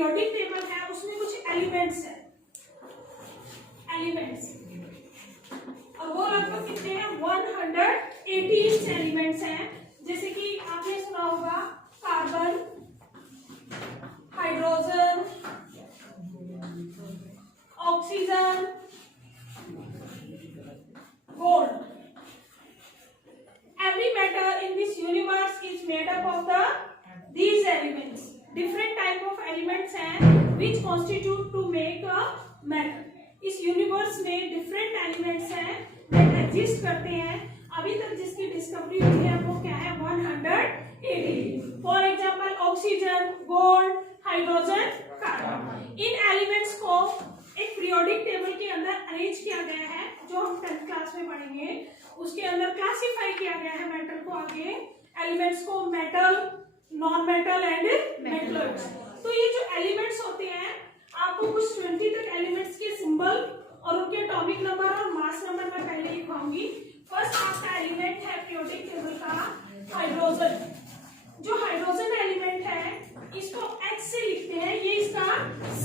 Periodic table है उसमें कुछ एलिमेंट्स है, एलिमेंट्स, और वो लगभग कितने हैं 118 एलिमेंट्स हैं। जैसे कि आपने सुना होगा carbon, hydrogen, oxygen, gold. Every matter in this universe is made up of these elements. Different type of elements हैं which constitute to make a matter. इस यूनिवर्स में डिफरेंट एलिमेंट्स हैं that exist करते हैं। अभी तक जिसकी डिस्कवरी हुई है वो क्या है 180। For example oxygen, gold, hydrogen, carbon. In elements को एक पीरियोडिक टेबल के अंदर अरेंज किया गया है, जो हम 10th क्लास में पढ़ेंगे। उसके अंदर क्लासिफाई किया गया है मेटल को, आगे एलिमेंट्स को metal, non metal and metals. तो ये जो एलिमेंट्स होते हैं आपको कुछ 20 तक एलिमेंट्स के सिंबल और उनके एटॉमिक नंबर और मास नंबर मैं पहले लिखवाऊंगी। फर्स्ट आपका एलिमेंट है पीरियोडिक टेबल का हाइड्रोजन। जो हाइड्रोजन एलिमेंट है इसको H से लिखते हैं, ये इसका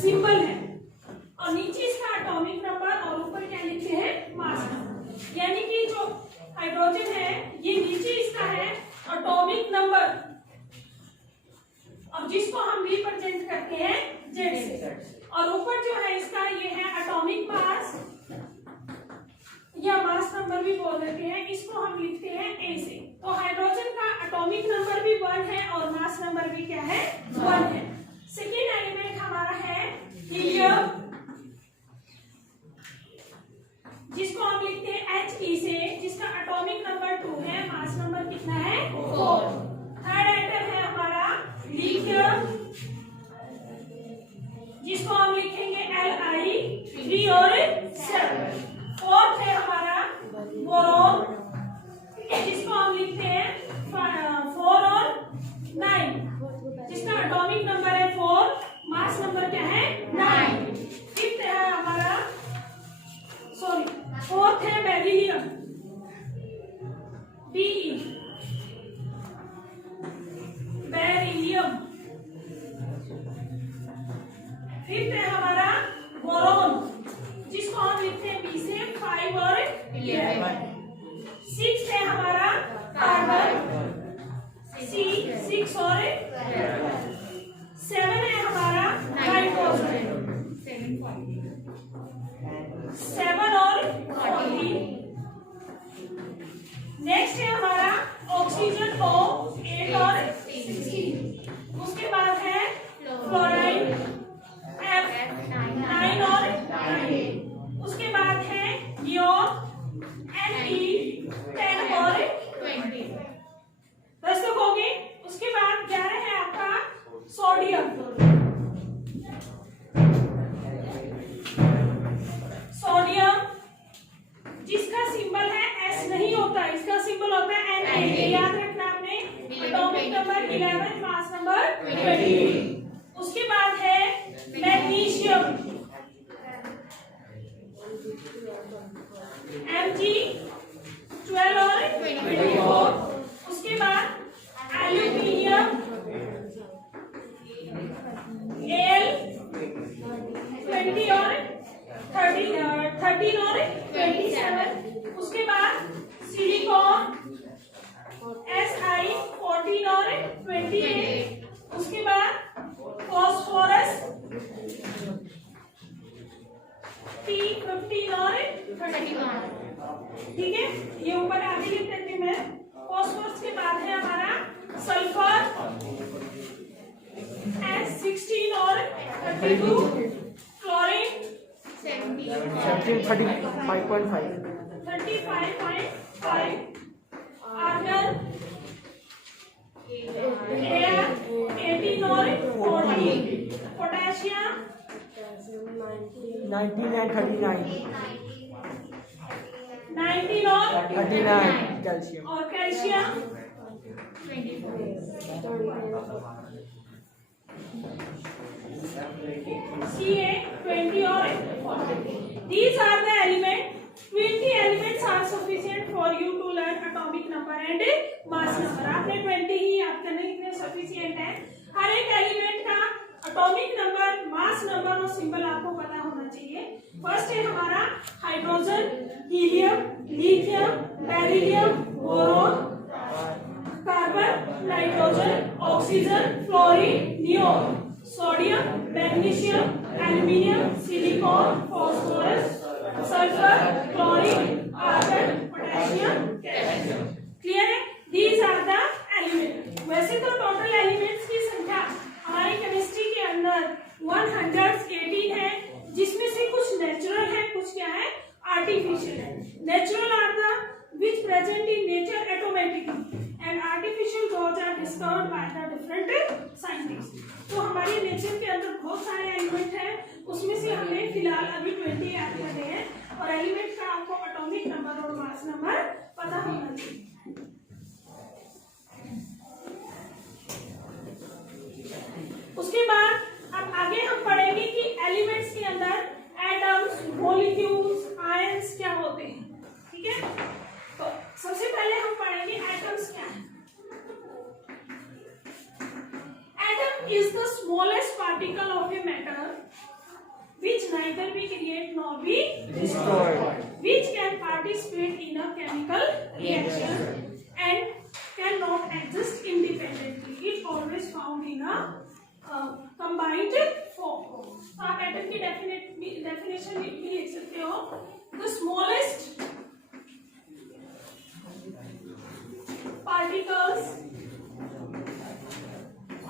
सिंबल है, और नीचे इसका एटॉमिक नंबर और ऊपर क्या लिखते हैं मास नंबर। यानी कि जो हाइड्रोजन है ये नीचे इसका है एटॉमिक नंबर, और जिसको हम रिप्रेजेंट करते हैं Z से, और ऊपर जो है इसका ये है एटॉमिक मास या मास नंबर भी बोल देते हैं, इसको हम लिखते हैं A से। तो हाइड्रोजन का एटॉमिक नंबर भी 1 है और मास नंबर भी क्या है 1 है। सेकेंड एलिमेंट हमारा है हीलियम, जिसको हम लिखते हैं He से, जिसका एटॉमिक नंबर 2 है, मास नंबर कितना है 4। थर्ड एटम है हमारा लिथियम, जिसको हम लिखेंगे Li 3 और 7। फोर्थ है हमारा बोरोन, जिसको हम लिखते हैं 4 और 9, जिसका एटॉमिक नंबर है 4, मास नंबर क्या है 9। फिफ्थ है हमारा फोर्थ है बेरिलियम, Be, बेरिलियम। फिफ्थ है हमारा बोरोन, जिसको हम लिखते हैं B से 5 और 11। सिक्स है हमारा कार्बन, C 6 और 7 है हमारा नाइट्रोजन, 7 और 14। नेक्स्ट है हमारा ऑक्सीजन O 8 और 16। उसके बाद है फ्लोराइड F 9 और 9। उसके बाद है नियोन Ne 10 और 20। 10 तक हो गए। उसके बाद 11 है आपका सोडियम, सोडियम जिसका सिंबल है S नहीं होता, इसका सिंबल होता है Na। याद रखना आपने, एटॉमिक नंबर 11, मास नंबर 20। उसके बाद है मैग्नीशियम, Mg 12 और 24। उसके बाद एल्यूमिनियम Al 20 और 13 और 27। उसके बाद सिलिकॉन Si 14 और 28। उसके बाद फॉस्फोरस P 15 और 31। ठीक है, ये ऊपर आगे लिख देती मैं। फॉस्फोरस के बाद है हमारा सल्फर S 16 और 32। क्लोरीन 35.5। आर्गन 18 और 14। Potassium 19 and 39। 19 और 39 कैल्शियम। और कैल्शियम Ca 20 और 40। These are the element. 20 elements are sufficient for you to learn atomic number and mass number. आपने 20 ही याद करने कितने sufficient है। हर एक एलिमेंट का atomic number hydrogen, helium, lithium, beryllium, boron, carbon, nitrogen, oxygen, fluorine, neon, sodium, magnesium, aluminium, silicon, phosphorus, sulphur, chlorine, argon, potassium, calcium. Clear है? These are the element. वैसे तो टोटल एलिमेंट्स की संख्या हमारी chemistry के अंदर 118 है, जिसमें से कुछ नेचुरल है, कुछ क्या है, आर्टिफिशियल है। Natural are the which present in nature automatically and artificial those are discovered by the different scientist. तो हमारी नेचर के अंदर बहुत सारे एलिमेंट हैं, उसमें से हमने फिलहाल अभी 20 याद करने हैं, और एलिमेंट का आपको एटॉमिक नंबर और मास नंबर पता होना चाहिए। उसके बाद अब आगे हम पढ़ेंगे कि एलिमेंट्स के अंदर एटम्स, मॉलिक्यूल्स, आयंस क्या होते हैं। ठीक है, तो सबसे पहले हम पढ़ेंगे एटम्स क्या है। Atom is the smallest particle of a matter which neither be create nor be destroyed, which can participate in a chemical reaction and cannot exist independently. It always found in a combined form. तो आप atom की definition भी लिख सकते हो। The smallest particles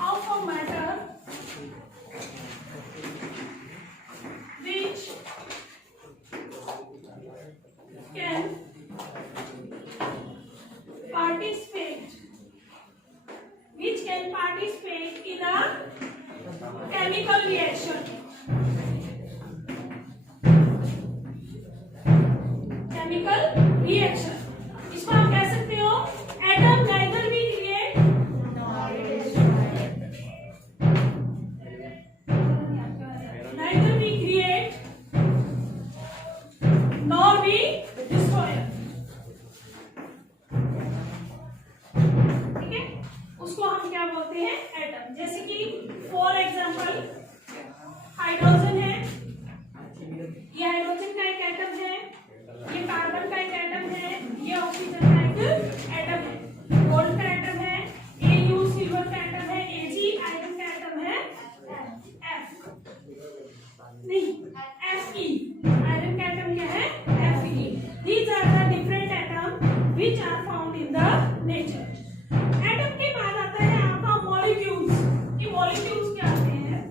of a matter which can participate in a chemical reaction. Chemical reaction. इसको आप कह सकते हो atom neither we create nor we destroy. ठीक है, उसको हम क्या बोलते हैं, एटम। जैसे कि फॉर एग्जांपल हाइड्रोजन है, ये हाइड्रोजन का एक एटम है, ये कार्बन का एक एटम है, ये ऑक्सीजन का एक एटम है, गोल्ड का एटम है, Au सिल्वर का एटम है, Ag आयरन का एटम है, F नहीं Fe आयरन का एटम क्या है, Fe। These are the different atoms which are found in the nature. Atom के बाद आता है आपका मॉलिक्यूल्स। ये मॉलिक्यूल्स क्या आते हैं,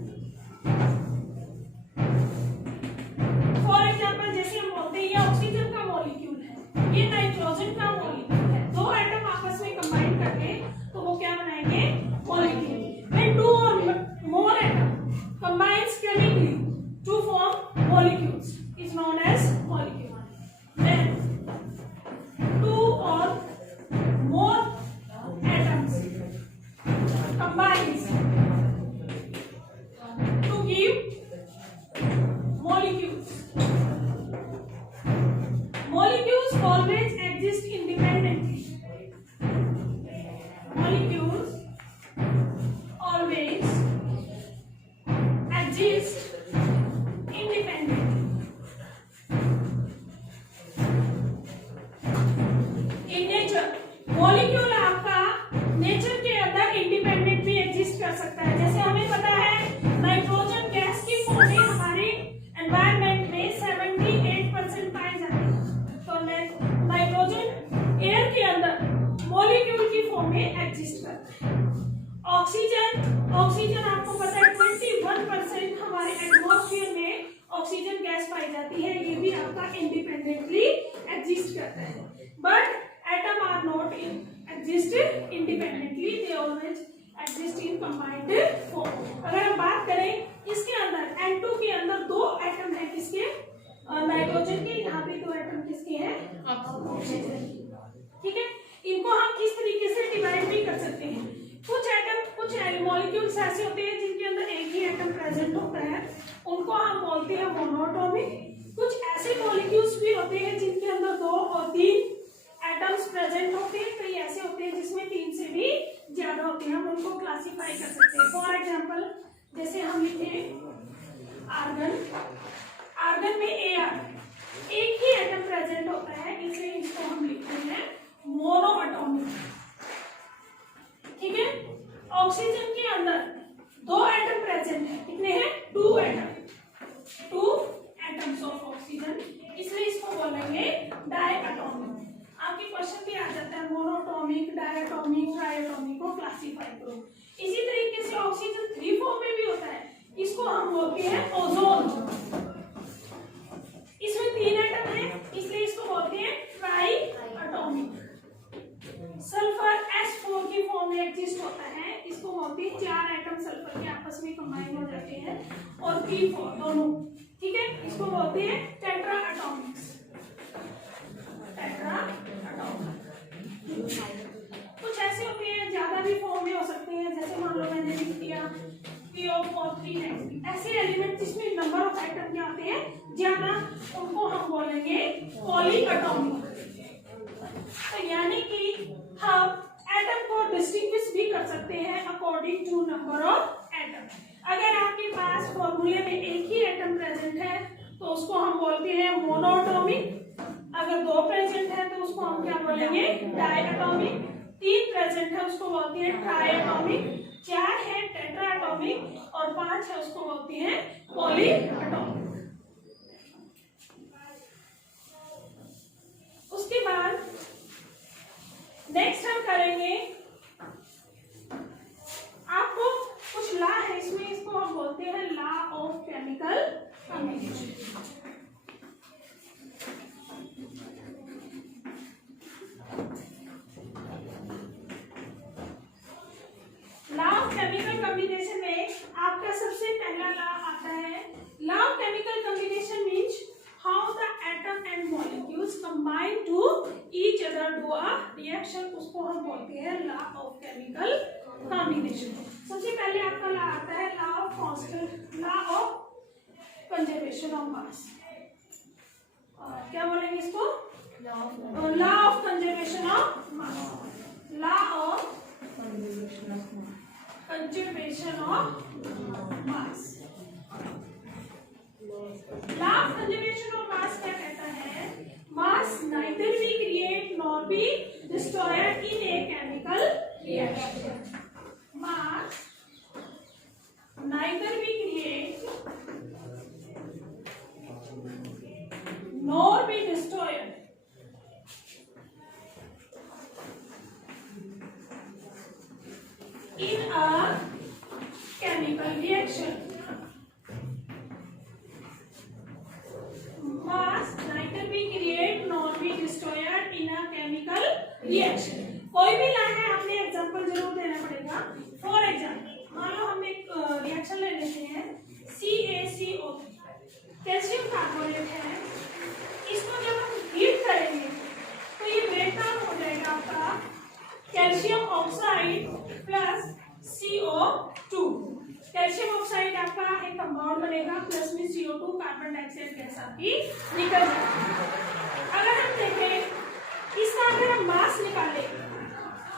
फॉर एग्जांपल जैसे हम बोलते हैं ये ऑक्सीजन का मॉलिक्यूल है, ये नाइट्रोजन का मॉलिक्यूल है, दो एटम आपस में कंबाइन करके तो वो क्या बनाएंगे, molecule. When two or more atom combines chemically to form molecules is known as molecule. When two or more atoms combines to give molecules. Molecules always exist independently. Molecules always exist independently. In nature, molecule आपका nature के अंदर independent भी exist कर सकता है। जैसे हमें पता है नाइट्रोजन गैस की फॉर्म में हमारे एनवायरनमेंट में 78% पाए जाते हैं, तो नाइट्रोजन एयर के अंदर मॉलिक्यूल की फॉर्म में एग्जिस्ट करता है। ऑक्सीजन आपको पता है 21% हमारे एटमॉस्फेयर में ऑक्सीजन गैस पाई जाती है, ये भी आपका इंडिपेंडेंटली एग्जिस्ट करता है। But atom are not exist independently, they always exist in combined form. अगर हम बात करें इसके अंदर N2 के अंदर दो एटम है, किसके, नाइट्रोजन के, यहाँ पे दो एटम किसके हैं, ऑक्सीजन। ठीक है, इनको हम किस तरीके से डिवाइड भी कर सकते हैं। कुछ एटम, कुछ मॉलिक्यूल्स ऐसे होते हैं जिनके अंदर एक ही एटम प्रेजेंट होता है, उनको हम बोलते हैं मोनोटॉमिक। कुछ ऐसे मॉलिक्यूल्स भी होते हैं जिनके अंदर 2 और 3 एटम्स प्रेजेंट होते हैं, कई ऐसे होते हैं जिसमें 3 से भी ज्यादा होते हैं, हम उनको क्लासिफाई कर सकते हैं। फॉर एग्जांपल जैसे हम लिखे आर्गन, आर्गन में Ar एक ही होता है, इसलिए इसको हम लिखते हैं मोनो एटॉमिक। ठीक है, ऑक्सीजन के अंदर 2 एटम प्रेजेंट है, कितने हैं? 2 एटम्स ऑफ ऑक्सीजन, इसलिए इसको बोलेंगे डायएटॉमिक। आपके क्वेश्चन भी आ जाता है मोनोटॉमिक, डायएटॉमिक, ट्राइएटॉमिक को क्लासिफाई करो। इसी तरीके से ऑक्सीजन 3 फॉर्म में भी होता है, इसको हम बोलते हैं ओजोन। इसमें 3 एटम है, इसलिए इसको बोलते हैं ट्राइएटॉमिक। सल्फर S4 की फॉर्म में एग्जिस्ट होता है, इसको बोलते हैं 4 एटम सल्फर के आपस में कंबाइन हो जाते हैं, और P4 दोनों। ठीक है, इसको बोलते हैं टेट्राएटॉमिक्स। कुछ ऐसे होते हैं ज्यादा भी फॉर्म में हो सकते हैं, जैसे मान लो मैंने लिख दिया PO4 ऐसे एलिमेंट जिसमें नंबर ऑफ एटम क्या होते हैं ज्यादा, उनको हम बोलेंगे पॉलीएटॉमिक। तो यानी कि हम एटम को डिस्टिंग्विश भी कर सकते हैं according to number of atom. अगर आपके पास फॉर्मूले में एक ही एटम प्रेजेंट है तो उसको हम बोलते हैं मोनोएटॉमिक। अगर 2 प्रेजेंट है तो उसको हम क्या बोलेंगे? डायएटॉमिक। 3 प्रेजेंट है उसको बोलते हैं ट्राइएटॉमिक। 4 है टेट्राएटॉमिक और 5 है उसको बोलते हैं पॉलीएटॉमिक। उसके बाद नेक्स्ट हम करेंगे, आपको कुछ लॉ है इसमें, इसको हम बोलते हैं law of chemical combination. Law of chemical combination में आपका सबसे पहला लॉ आता है, law of chemical combination means how the atom and molecules combine to each other do a reaction, उसको हम बोलते हैं लॉ ऑफ केमिकल कॉम्बिनेशन। सबसे पहले आपका लॉ आता है law of constant, law of conservation of मास। क्या बोलेंगे इसको? Law of conservation of mass. Law of conservation of mass. Law of conservation of मास क्या कहता है? मास neither be create nor be destroyed in a chemical reaction. Mass neither be create nor be destroyed in a chemical reaction. Mass neither be create nor be destroyed in a chemical reaction. कोई भी ला है आपने example जरूर देना पड़ेगा। For example मान लो हम एक रिएक्शन ले लेते हैं CaCO3, कैल्शियम कार्बोनेट है, इसको जब हम हीट करेंगे तो ये ब्रेक डाउन हो जाएगा आपका calcium oxide plus CO2। Calcium oxide आपका एक कंपाउंड बनेगा, प्लस में CO2 कार्बन डाइऑक्साइड गैस आपकी निकल जाएगी। अगर हम देखें इसका अगर हम मास निकालें,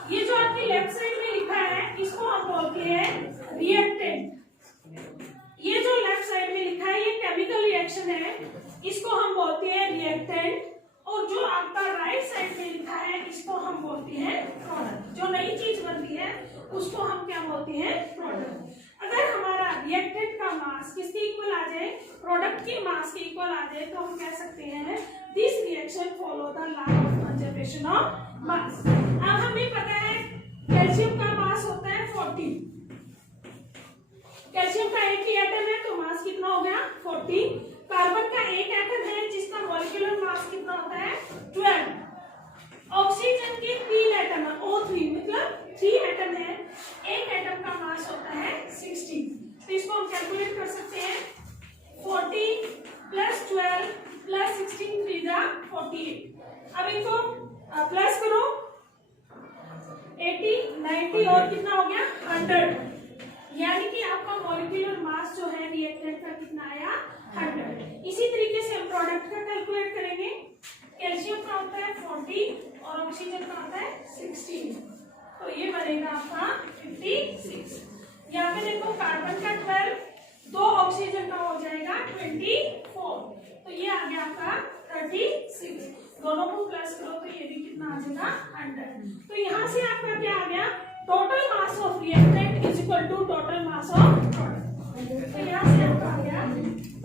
ये जो आपकी लेफ्ट साइड में लिखा है इसको हम बोलते हैं रिएक्टेंट। ये जो लेफ्ट साइड में लिखा है ये केमिकल रिएक्शन है, इसको हम बोलते हैं रिएक्टेंट। और जो आपका राइट साइड में लिखा है इसको हम बोलते हैं प्रोडक्ट। जो नई चीज बनती है उसको हम क्या बोलते हैं? प्रोडक्ट। अगर हमारा रिएक्टेंट का मास किसके इक्वल आ जाए? प्रोडक्ट के मास के इक्वल आ जाए तो हम कह सकते हैं this reaction follow the law of conservation of मास। अब हमें पता है कैल्शियम का मास होता है 40, कैल्शियम का एक ही एटम है तो मास कितना हो गया? 40। कार्बन का एक एटम है जिसका मॉलिक्यूलर मास कितना होता है? 12। ऑक्सीजन के 3 एटम है, O3 मतलब 3 एटम है, एक एटम का मास होता है 16। तो इसको हम कैलकुलेट कर सकते हैं 40 प्लस 12 प्लस 16 3 जा 48। अब इनको प्लस करो 80 90 और कितना हो गया? 100। यानी कि आपका मॉलिक्यूलर मास जो है रिएक्टेंट का कितना आया? 100। इसी तरीके से हम प्रोडक्ट का कैलकुलेट करेंगे। कैल्शियम का होता है 40 और ऑक्सीजन का होता है 16, तो ये बनेगा आपका 56। यहाँ पे देखो कार्बन का 12, 2 ऑक्सीजन का हो जाएगा 24, तो ये आ गया आपका 36। दोनों को प्लस करो तो ये भी कितना आ जाएगा 100। तो यहाँ से आपका क्या आ गया, total mass of reactant is equal to total mass of product. तो यहाँ से आपका आ गया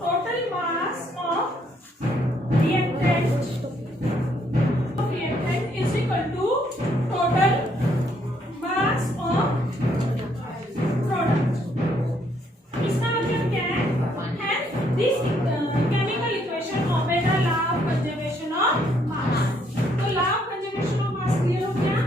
total mass of reactant is equal to total mass of product. इसका मतलब क्या है this chemical equation omega law of conservation of mass. तो law of conservation of mass clear हो गया।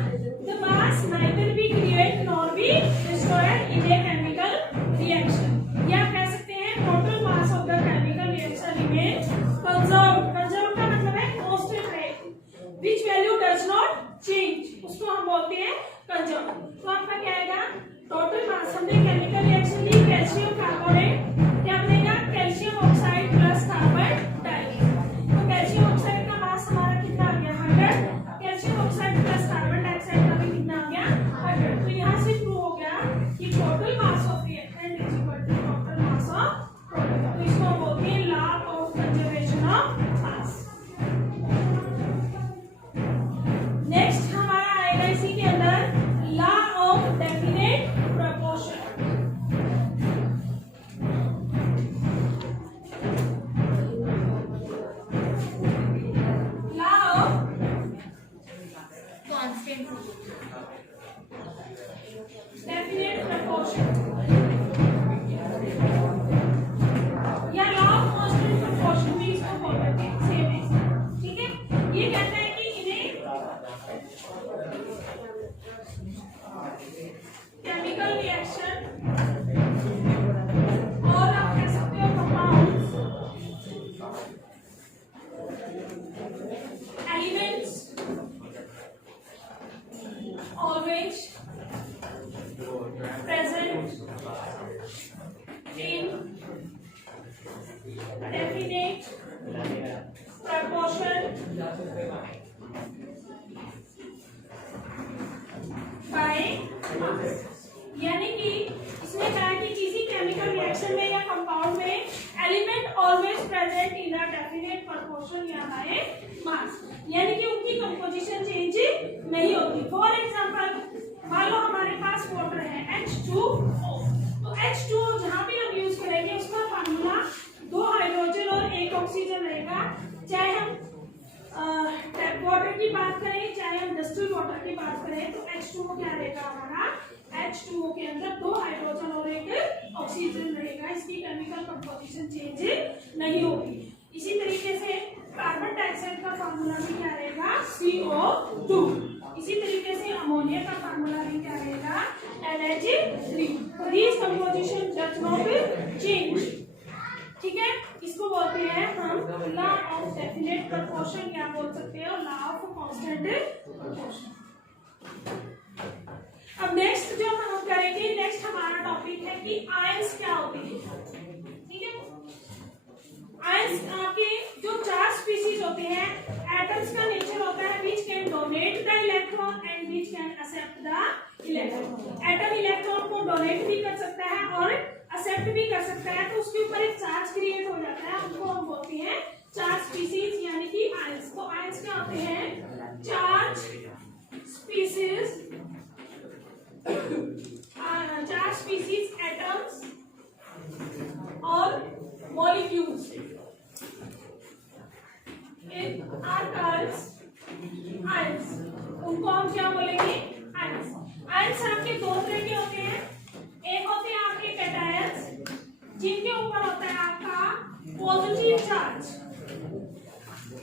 The mass neither be create nor be destroyed in a chemical reaction. या कह सकते हैं total mass of the chemical reaction remains conserved. Conserved का मतलब है कांस्टेंट है, which value does not change, उसको हम बोलते हैं कंजर्व्ड। तो आपका क्या आएगा, टोटल मास, हमने केमिकल रिएक्शन ली कैल्शियम कार्बोनेट, क्या बनेगा calcium oxide plus carbon dioxide. तो कैल्शियम ऑक्साइड का मास हमारा कितना आ गया 100, calcium oxide plus carbon dioxide का भी कितना आ गया 100। तो यहाँ से प्रूव हो गया कि total mass of reactant is equal to total mass of product. तो इसको बोलते हैं law of conservation of mass. Next हमारा आएगा इसी के अंदर law of definite proportion. Law of constant definite proportion या लॉ ऑफ कांस्टेंट प्रपोर्शन भी इसको बोल सकते हैं, सेम है। ठीक है, ये कहता है कि इन्हें केमिकल रिएक्शन और आप कह सकते हो compounds, elements always present in definite proportion by mass। यानी कि इसने कहा कि किसी केमिकल रिएक्शन में या कंपाउंड में element always present in a definite proportion या बाय मास, यानी कि उनकी कंपोजिशन चेंज नहीं होती। फॉर एग्जांपल मान लो हमारे पास वाटर है H2O, तो H2O जहां भी हम यूज करेंगे उसका फार्मूला 2 हाइड्रोजन और 1 ऑक्सीजन रहेगा। चाहे हम टैप वाटर की बात करें चाहे हम डिस्टिल्ड वाटर की बात करें, तो H2O क्या रहेगा हमारा, H2O के अंदर 2 हाइड्रोजन और 1 ऑक्सीजन रहेगा। इसकी केमिकल कंपोजिशन चेंज नहीं होगी। इसी तरीके से कार्बन डाइऑक्साइड का फार्मूला भी क्या रहेगा CO2। इसी तरीके से अमोनिया का फार्मूला भी क्या रहेगा NH3। तो this composition does not change. ठीक है, इसको बोलते हैं हम लॉ ऑफ डेफिनेट प्रपोर्शन, क्या बोल सकते हैं लॉ ऑफ कांस्टेंट प्रपोर्शन। अब नेक्स्ट जो हम करेंगे, नेक्स्ट हमारा टॉपिक है कि आयंस क्या होते हैं। ठीक है, आयंस आपके जो 4 स्पीशीज होते हैं, एटम्स का नेचर होता है which can donate the electron and which can accept the electron. Atom electron को डोनेट भी कर सकता है और एक्सेप्ट भी कर सकता है, तो उसके ऊपर एक चार्ज क्रिएट हो जाता है, उनको हम बोलते हैं चार्ज स्पीशीज यानी कि आयंस। तो आयंस क्या होते हैं, charge species, charge species atoms और मॉलिक्यूल्स आर कॉल्ड आयंस। उनको हम क्या बोलेंगे आयंस। आयंस आपके 2 तरह के होते हैं, एक होते हैं आपके कैटायंस जिनके ऊपर होता है आपका positive charge.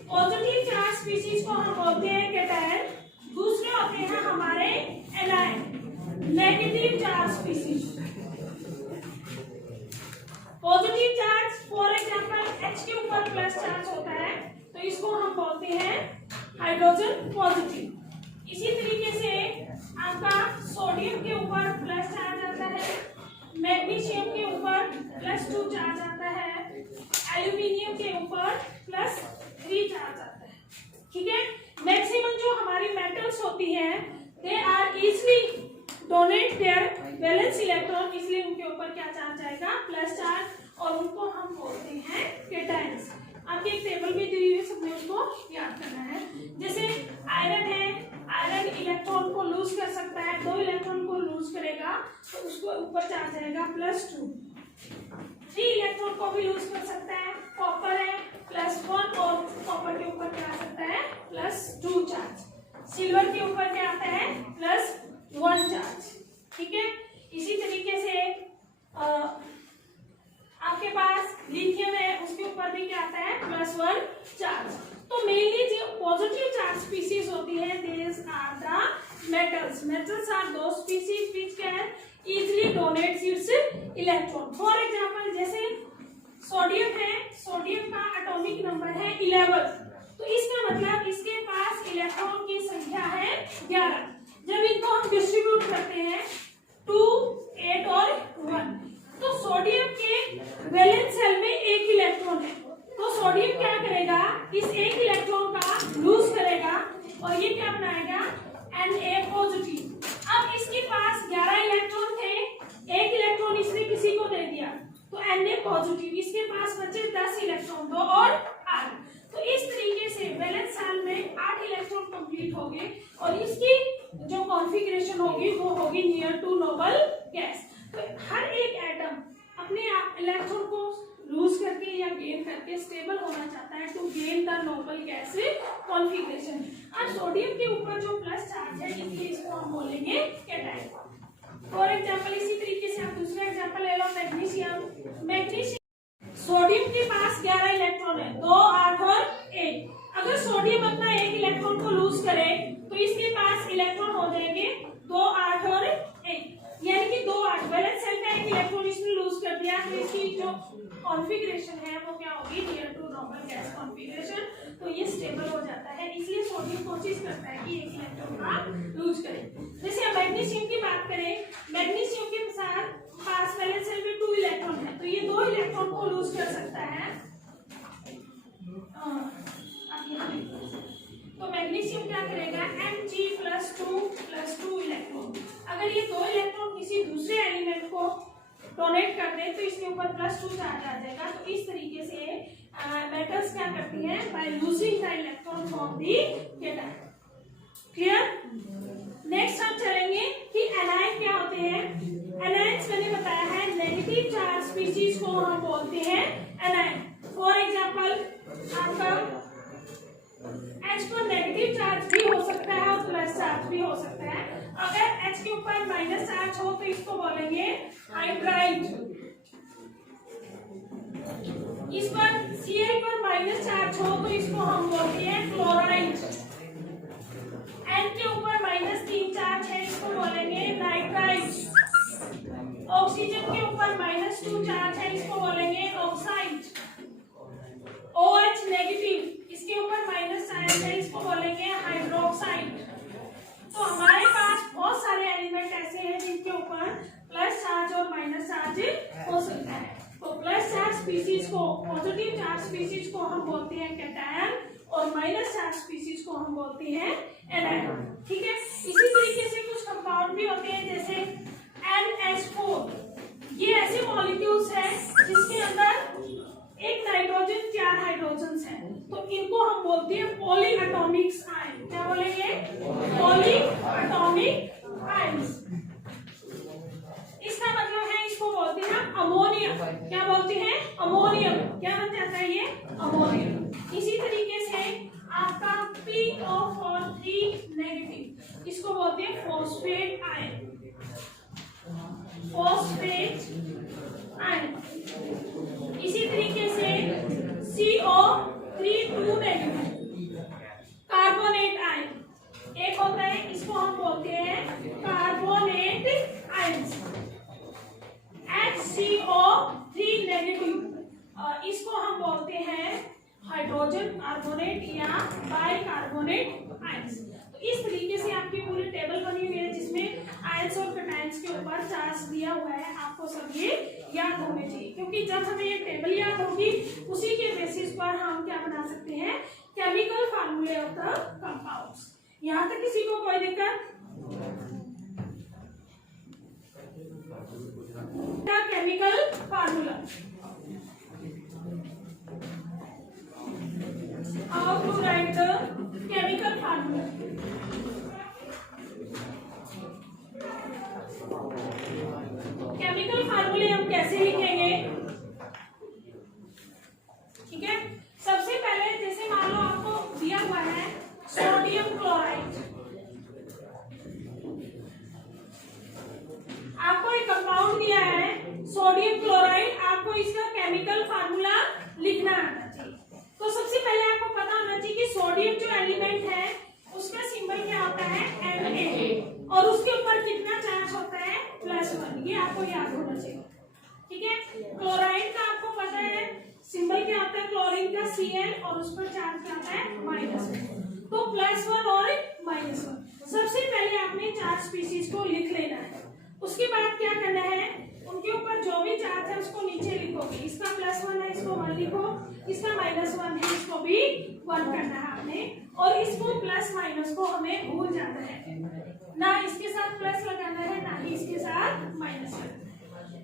Positive charge species को हम बोलते हैं कैटायन। दूसरे होते हैं हमारे anion, negative charge species. Positive charge for example H के ऊपर प्लस चार्ज होता है, तो इसको हम बोलते हैं हाइड्रोजन पॉजिटिव। इसी तरीके से आपका सोडियम के ऊपर प्लस चार्ज आता है, मैग्नीशियम के ऊपर +2 चार्ज आता है, एल्यूमिनियम के ऊपर +3 चार्ज आता है। ठीक है, मैक्सिमम जो हमारी मेटल्स होती हैं they are easily donate their valence electron, इसलिए उनके ऊपर क्या चार्ज आएगा प्लस चार्ज, और उनको हम बोलते हैं कैटायंस। आपकी एक टेबल भी दी हुई है, सबने उसको याद करना है। ऊपर चार्ज आएगा +2। 3 इलेक्ट्रॉन को भी लूज कर सकता है, कॉपर है +1 और कॉपर के ऊपर क्या आ सकता है +2 चार्ज। सिल्वर के ऊपर क्या आता है +1 चार्ज। ठीक है, इसी तरीके से आपके पास लिथियम है, उसके ऊपर भी क्या आता है +1 चार्ज। तो मेनली जो पॉजिटिव चार्ज स्पीसीज होती है these are the metals. Metals are those species which can easily donate its electron. For example, जैसे सोडियम है, सोडियम का एटॉमिक नंबर है 11, तो इसका मतलब इसके पास इलेक्ट्रॉन की संख्या है 11। जब इनको हम डिस्ट्रीब्यूट करते हैं 2, 8 और 1, तो सोडियम के वैलेंस शेल में एक इलेक्ट्रॉन है, तो सोडियम क्या करेगा, इस एक इलेक्ट्रॉन का लूज करेगा और ये क्या बनाएगा Na पॉजिटिव। अब इसके पास 11 इलेक्ट्रॉन थे, एक इलेक्ट्रॉन इसने किसी को दे दिया तो Na पॉजिटिव, इसके पास बचे 10 इलेक्ट्रॉन, 2 और 8। तो इस तरीके से वैलेंस शेल में 8 इलेक्ट्रॉन कंप्लीट हो गए और इसकी जो कॉन्फ़िगरेशन होगी वो होगी नियर टू नोबल गैस। तो हर एक एटम अपने इलेक्ट्रॉन को लूज करके या गेन करके स्टेबल होना चाहता है to gain the noble gas configuration. अब सोडियम के ऊपर जो प्लस चार्ज है इसलिए इसको हम बोलेंगे कैटायन। फॉर एग्जांपल इसी तरीके से आप दूसरा एग्जांपल ले लो मैग्नीशियम। मैग्नीशियम सोडियम के पास 11 इलेक्ट्रॉन है, 2, 8 और 1। अगर सोडियम अपना एक इलेक्ट्रॉन को लूज करे तो इसके पास इलेक्ट्रॉन हो जाएंगे 2, 8 और 1, यानी कि 2, 8। वैलेंस शेल का एक इलेक्ट्रॉन इसने लूज कर दिया तो इसकी जो कॉन्फ़िगरेशन है वो क्या होगी near to normal gas configuration, तो ये स्टेबल हो जाता है। इसलिए सोडियम कोशिश करता है कि एक इलेक्ट्रॉन का लूज करे। जैसे हम मैग्नीशियम की बात करें, मैग्नीशियम के साथ पास वैलेंस शेल में 2 इलेक्ट्रॉन है, तो ये 2 इलेक्ट्रॉन को लूज कर सकता है। तो मैग्नीशियम क्या करेगा Mg+2 इलेक्ट्रॉन। अगर ये 2 इलेक्ट्रॉन किसी दूसरे एलिमेंट को डोनेट कर दे तो इसके ऊपर +2 चार्ज आ जाएगा। तो इस तरीके से मेटल्स क्या करती हैं by losing the electron from the cation. Clear? Next हम चलेंगे कि एनायन क्या होते हैं। एनायंस मैंने बताया है नेगेटिव चार्ज स्पीशीज को हम बोलते हैं एनायन। फॉर एग्जांपल आपका H पर नेगेटिव चार्ज भी हो सकता है और प्लस चार्ज भी हो सकता है। अगर H के ऊपर माइनस चार्ज हो तो इसको बोलेंगे हाइड्राइड। इस पर Cl पर माइनस चार्ज हो तो इसको हम बोलते हैं क्लोराइड। N के ऊपर -3 चार्ज है, इसको बोलेंगे नाइट्राइड। ऑक्सीजन के ऊपर -2 चार्ज है, इसको बोलेंगे ऑक्साइड। OH नेगेटिव, इसके ऊपर माइनस चार्ज है, इसको बोलेंगे हाइड्रोक्साइड। तो हमारे पास बहुत सारे एलिमेंट ऐसे हैं जिनके ऊपर प्लस चार्ज और माइनस चार्ज हो सकता है। तो प्लस चार्ज स्पीशीज को, पॉजिटिव चार्ज स्पीशीज को हम बोलते हैं कैटायन और माइनस चार्ज स्पीशीज को हम बोलते हैं एनायन। ठीक है, इसी तरीके से कुछ कंपाउंड भी होते हैं जैसे NH4। ये ऐसे मॉलिक्यूल्स हैं जिसके अंदर एक नाइट्रोजन 4 हाइड्रोजन्स हैं, तो इनको हम बोलते हैं पॉली एटॉमिक्स आयन। क्या बोलेंगे? Poly atomic ions. इसका मतलब है इसको बोलते हैं अमोनियम। क्या बोलते हैं? अमोनियम। क्या बन जाता है ये? अमोनियम। इसी तरीके से आपका PO4 नेगेटिव, इसको बोलते हैं फॉस्फेट आयन। Phosphate ion. इसी तरीके से CO3 नेगेटिव, कार्बोनेट आयन एक होता है, इसको हम बोलते हैं कार्बोनेट आयन्स। HCO3 नेगेटिव, इसको हम बोलते हैं हाइड्रोजन कार्बोनेट या बाइकार्बोनेट आयन्स। तो इस तरीके से आपकी पूरी टेबल बनी हुई है जिसमें आयन्स और कैटायन्स के ऊपर चार्ज दिया हुआ है। आपको सब ये याद होने चाहिए, क्योंकि जब हमें ये टेबल याद होगी उसी के बेसिस पर हम क्या बना सकते हैं, केमिकल फार्मूले ऑफ द कंपाउंड्स। यहाँ तक किसी को कोई दिक्कत? Chemical formula, how to write the chemical formula. ठीक है। सबसे पहले जैसे मान लो आपको दिया हुआ है सोडियम क्लोराइड, आपको एक कंपाउंड दिया है सोडियम क्लोराइड, आपको इसका केमिकल फार्मूला लिखना आना चाहिए। तो सबसे पहले आपको पता होना चाहिए कि सोडियम जो एलिमेंट है उसका सिंबल क्या होता है Na, और उसके ऊपर कितना चार्ज होता है +1, ये आपको याद होना चाहिए, ठीक है। क्लोराइड का आपको पता है सिंबल क्या होता है क्लोरीन का Cl, और उस पर चार्ज क्या होता है -1, तो +1 और -1। सबसे पहले आपने चार्ज स्पीशीज को लिख लेना है, उसके बाद क्या करना है उनके ऊपर जो भी चार्ज है उसको नीचे लिखोगे, इसका +1 है इसको 1 लिखो, इसका -1 है इसको भी 1 करना है आपने, और इसको प्लस माइनस को हमें भूल जाना है, ना इसके साथ प्लस लगाना है ना ही इसके साथ माइनस लगाना है।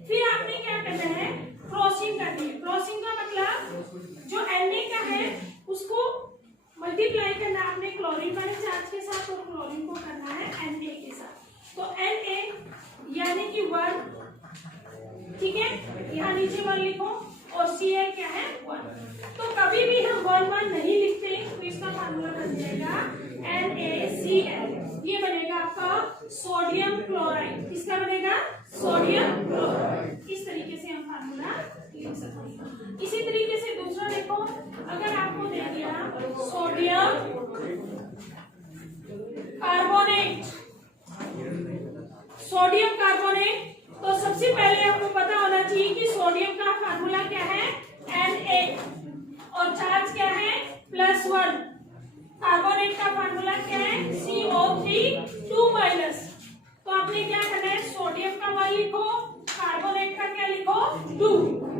फिर आपने क्या करना है क्रॉसिंग करनी है। क्रॉसिंग का मतलब जो Na का है उसको मल्टीप्लाई करना है आपने क्लोरीन वाले चार्ज के साथ, और क्लोरीन को करना है Na के साथ, तो Na यानी कि 1, ठीक है, यहाँ नीचे 1 लिखो, और Cl क्या है 1। तो कभी भी हम 1 1 नहीं लिखते तो इसका फार्मूला बन जाएगा NaCl, ये बनेगा आपका सोडियम क्लोराइड। किसका बनेगा सोडियम क्लोराइड। इस तरीके से हम फार्मूला लिख सकते हैं। इसी तरीके से दूसरा देखो, अगर आपको दे दिया सोडियम कार्बोनेट, सोडियम कार्बोनेट, तो सबसे पहले आपको पता होना चाहिए कि सोडियम का फार्मूला क्या है Na, और चार्ज क्या है +1। कार्बोनेट का फार्मूला क्या है CO3 2-, तो आपने क्या करना है सोडियम का 1 लिखो, कार्बोनेट का क्या लिखो 2,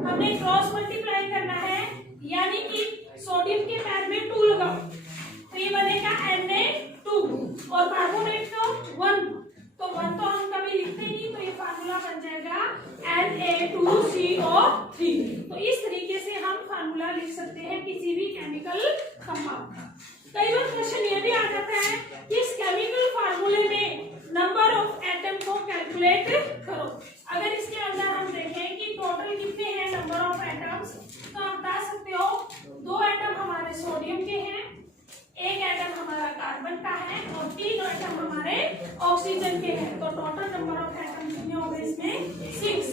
हमने क्रॉस मल्टीप्लाई करना है, यानी कि सोडियम के पैर में 2 लगाओ, तो ये बनेगा Na2, और कार्बोनेट का 1, तो 1 तो हम कभी लिखते नहीं, तो ये फार्मूला बन जाएगा Na2CO3। तो इस तरीके से हम फार्मूला लिख सकते हैं किसी भी केमिकल कंपाउंड का। कई बार क्वेश्चन ये भी आ जाता है कि इस केमिकल फार्मूले में नंबर ऑफ एटम को कैलकुलेट करो। अगर इसके अंदर हम देखें कि टोटल कितने हैं नंबर ऑफ एटम्स, तो आप बता सकते हो 2 एटम हमारे सोडियम के हैं, 1 एटम हमारा कार्बन का है, और 3 एटम हमारे ऑक्सीजन के हैं, तो टोटल नंबर ऑफ एटम कितने हो गए इसमें 6।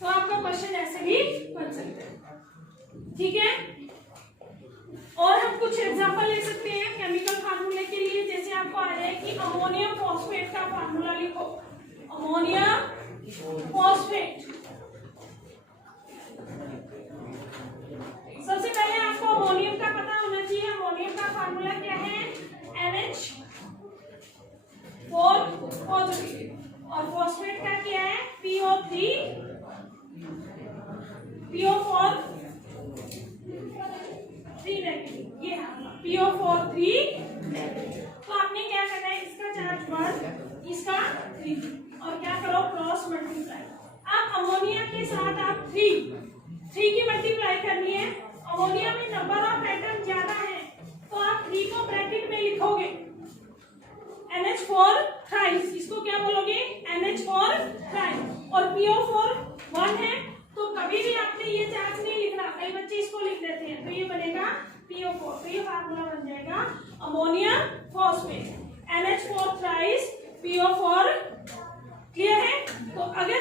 तो आपका क्वेश्चन ऐसे भी बन सकता है, ठीक है। और हम कुछ एग्जांपल ले सकते हैं केमिकल फार्मूले के लिए, जैसे आपको आ जाए कि अमोनियम फॉस्फेट का फार्मूला लिखो, अमोनियम फॉस्फेट। सबसे पहले आपको अमोनियम का पता होना चाहिए, अमोनियम का फार्मूला क्या है NH4+, और फॉस्फेट का क्या है PO4, ये PO4 तो आपने क्या करना है इसका चार्ज 1, इसका 3, और क्या करो क्रॉस मल्टीप्लाई। आप अमोनिया के साथ आप 3 की मल्टीप्लाई करनी है, अमोनिया में नंबर ऑफ एटम ज्यादा है, तो आप 3 को ब्रैकेट में लिखोगे NH4 थ्राइस, इसको क्या बोलोगे NH4 थ्राइस, और PO4 1 है, तो कभी भी आपने ये चार्ज नहीं लिखना, कई बच्चे इसको लिख देते हैं, तो ये बनेगा PO4, तो ये फार्मूला बन जाएगा ammonium phosphate NH4 thrice PO4। Clear है। तो अगर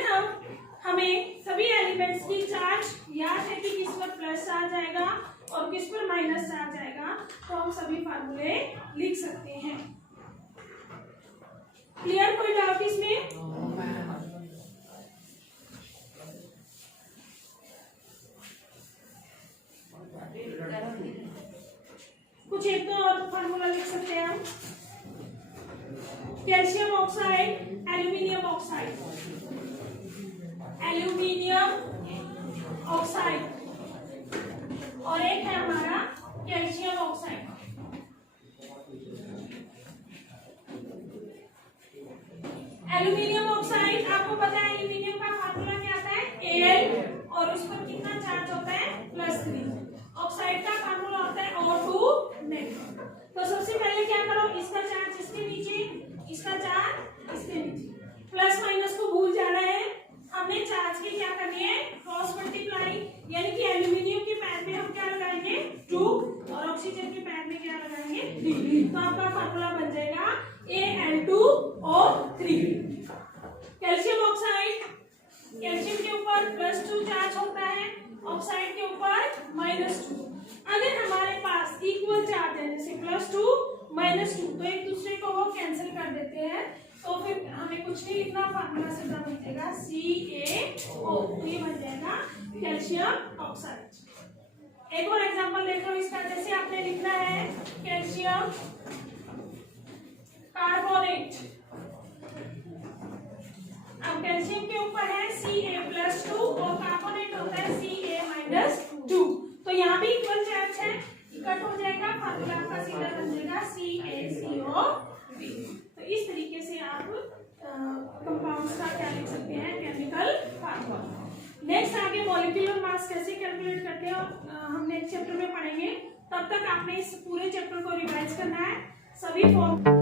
हमें सभी एलिमेंट्स की चार्ज याद है कि किस पर प्लस चार्ज आएगा और किस पर माइनस चार्ज आएगा, तो हम सभी फार्मूले लिख सकते हैं। क्लियर, कोई डाउट इसमें? कुछ एक तो और फार्मूला लिख सकते हैं हम, calcium oxide aluminium oxide, aluminium oxide, और एक है हमारा कैल्शियम ऑक्साइड। एल्यूमिनियम ऑक्साइड आपको पता है एल्यूमिनियम का फार्मूला क्या आता है Al, और उस पर कितना चार्ज होता है +3। ऑक्साइड का फार्मूला होता है O2-। तो सबसे पहले क्या करो, इसका चार्ज इसके नीचे, इसका चार्ज इसके नीचे, प्लस माइनस को भूल जाना है, हमने चार्ज की क्या करनी है क्रॉस मल्टीप्लाई, यानी कि एल्यूमिनियम के पैर में हम क्या लगाएंगे तो आपका फार्मूला बन जाएगा Al2O3। कैल्शियम ऑक्साइड, कैल्शियम के ऊपर +2 चार्ज होता है, ऑक्साइड के ऊपर -2। अगर हमारे पास इक्वल चार्ज है जैसे +2 -2 तो एक दूसरे को वो कैंसिल कर देते हैं, तो फिर हमें कुछ नहीं लिखना, फार्मूला सीधा बन जाएगा CaO, तो ये बन जाएगा कैल्शियम ऑक्साइड। एक और एग्जांपल देख लो इसका, जैसे आपने लिखना है कैल्शियम कार्बोनेट। अब कैल्शियम के ऊपर है Ca+2 और कार्बोनेट होता है Ca-2, तो यहाँ भी इक्वल चार्ज है, कट हो जाएगा, फार्मूला आपका सीधा बन जाएगा CaCO3। तो इस तरीके से आप कंपाउंड्स का क्या लिख सकते हैं, केमिकल फार्मूला। नेक्स्ट आगे मॉलिक्यूलर मास कैसे कैलकुलेट करते हैं हम नेक्स्ट चैप्टर में पढ़ेंगे। तब तक आपने इस पूरे चैप्टर को रिवाइज करना है, सभी फॉर्म